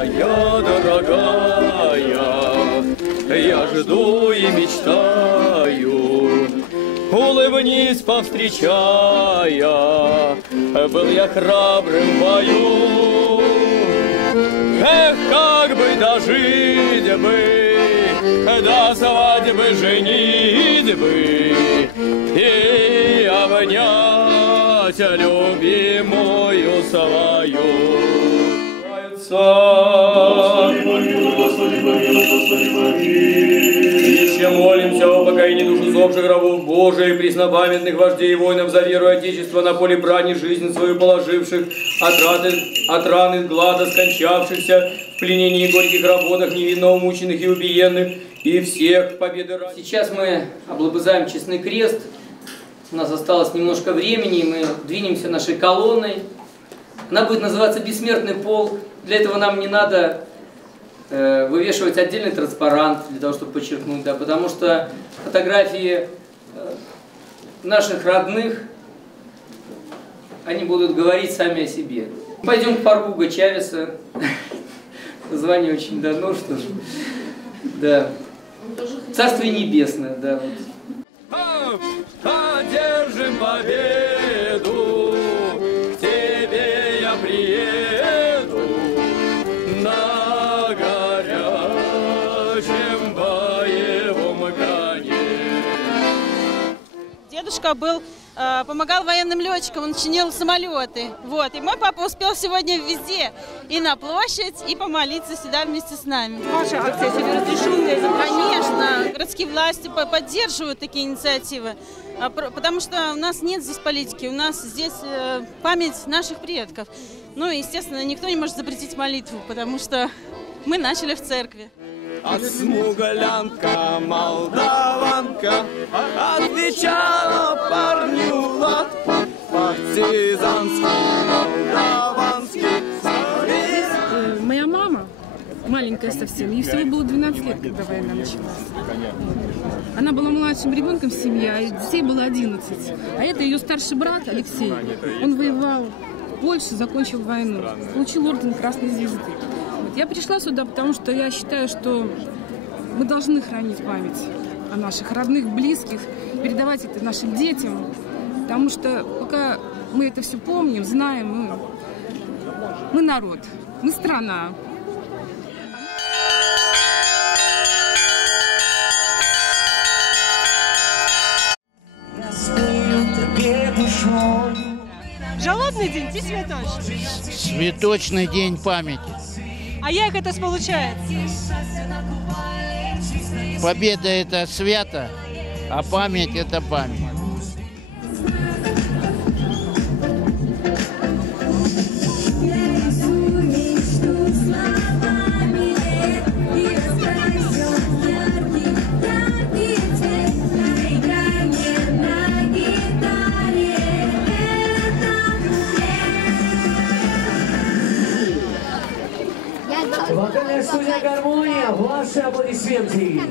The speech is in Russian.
моя дорогая, я жду и мечтаю, улыбнись, повстречая, был я храбрым в бою. Эх, как бы дожить бы, до свадьбы женить бы и обнять любимую свою. Господи, помилуй, Господи, помилуй, Господи, помилуй. Еще молимся о упокоении душ усопших рабов Божиих, преснопамятных вождей и воинов за веру Отечества, на поле брани жизнь свою положивших, от раны глада скончавшихся, в пленении и горьких работах, невинно умученных и убиенных, и всех победы ради. Сейчас мы облобызаем честный крест. У нас осталось немножко времени, и мы двинемся нашей колонной. Она будет называться «Бессмертный полк». Для этого нам не надо вывешивать отдельный транспарант, для того, чтобы подчеркнуть, да, потому что фотографии наших родных, они будут говорить сами о себе. Пойдем к парку Гуго Чавеса. Название очень давно, что ж. Да. Царствие небесное, да. Одержим победу, к тебе я приеду на горячем боевом коне. Дедушка помогал военным летчикам, он чинил самолеты. Вот. И мой папа успел сегодня везде, и на площадь, и помолиться сюда вместе с нами. Ваша акция сегодня разрешенная? Конечно, городские власти поддерживают такие инициативы, потому что у нас нет здесь политики, у нас здесь память наших предков. Ну и, естественно, никто не может запретить молитву, потому что мы начали в церкви. А смуглянка, молдаванка, отвечала парню лад, партизанский, молдаванский. Моя мама, маленькая совсем, ей всего было 12 лет, когда война началась. Она была младшим ребенком в семье, а детей было 11. А это ее старший брат Алексей. Он воевал в Польше, закончил войну, получил орден Красной Звезды. Я пришла сюда, потому что я считаю, что мы должны хранить память о наших родных, близких, передавать это нашим детям, потому что пока мы это все помним, знаем, мы народ, мы страна. Жалобний день чи святочний? Святочный день памяти. А як это получается? Победа – это свято, а память – это память. Вокальная студия «Гармония», ваши аплодисменты.